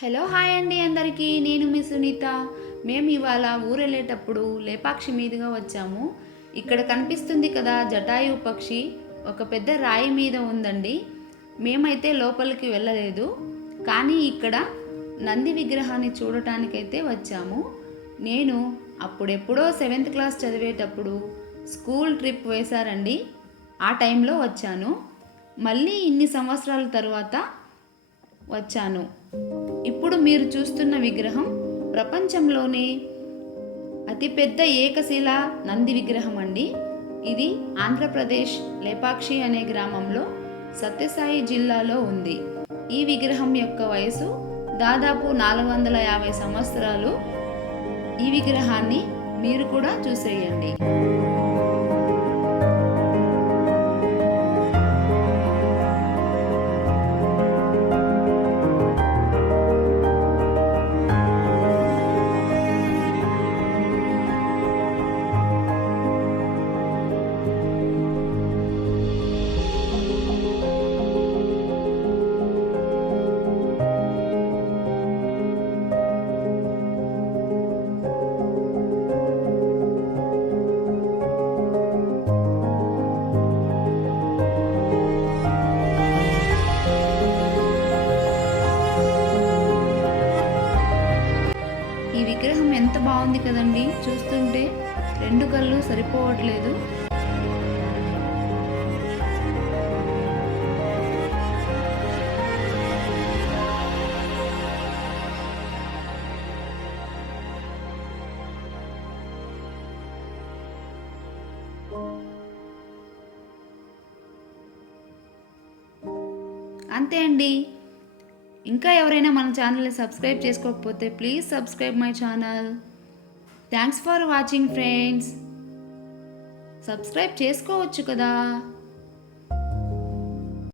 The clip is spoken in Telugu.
హలో హాయ్ అండి అందరికీ నేను మీ సునీత. మేము ఇవాళ ఊరు వెళ్ళేటప్పుడు లేపాక్షి మీదుగా వచ్చాము. ఇక్కడ కనిపిస్తుంది కదా జటాయు పక్షి ఒక పెద్ద రాయి మీద ఉందండి. మేమైతే లోపలికి వెళ్ళలేదు కానీ ఇక్కడ నంది విగ్రహాన్ని చూడటానికైతే వచ్చాము. నేను అప్పుడెప్పుడో సెవెంత్ క్లాస్ చదివేటప్పుడు స్కూల్ ట్రిప్ వేశారండి. ఆ టైంలో వచ్చాను. మళ్ళీ ఇన్ని సంవత్సరాల తర్వాత వచ్చాను. ఇప్పుడు మీరు చూస్తున్న విగ్రహం ప్రపంచంలోనే అతిపెద్ద ఏకశిల నంది విగ్రహం అండి. ఇది ఆంధ్రప్రదేశ్ లేపాక్షి అనే గ్రామంలో సత్యసాయి జిల్లాలో ఉంది. ఈ విగ్రహం యొక్క వయసు దాదాపు నాలుగు వందల యాభై సంవత్సరాలు. ఈ విగ్రహాన్ని మీరు కూడా చూసేయండి. బాగుంది కదండి. చూస్తుంటే రెండు కళ్ళు సరిపోవట్లేదు. అంతే అండి. ఇంకా ఎవరైనా మన ఛానల్ని సబ్స్క్రైబ్ చేసుకోకపోతే please subscribe my channel. Thanks for watching friends subscribe చేసుకోవచ్చు కదా?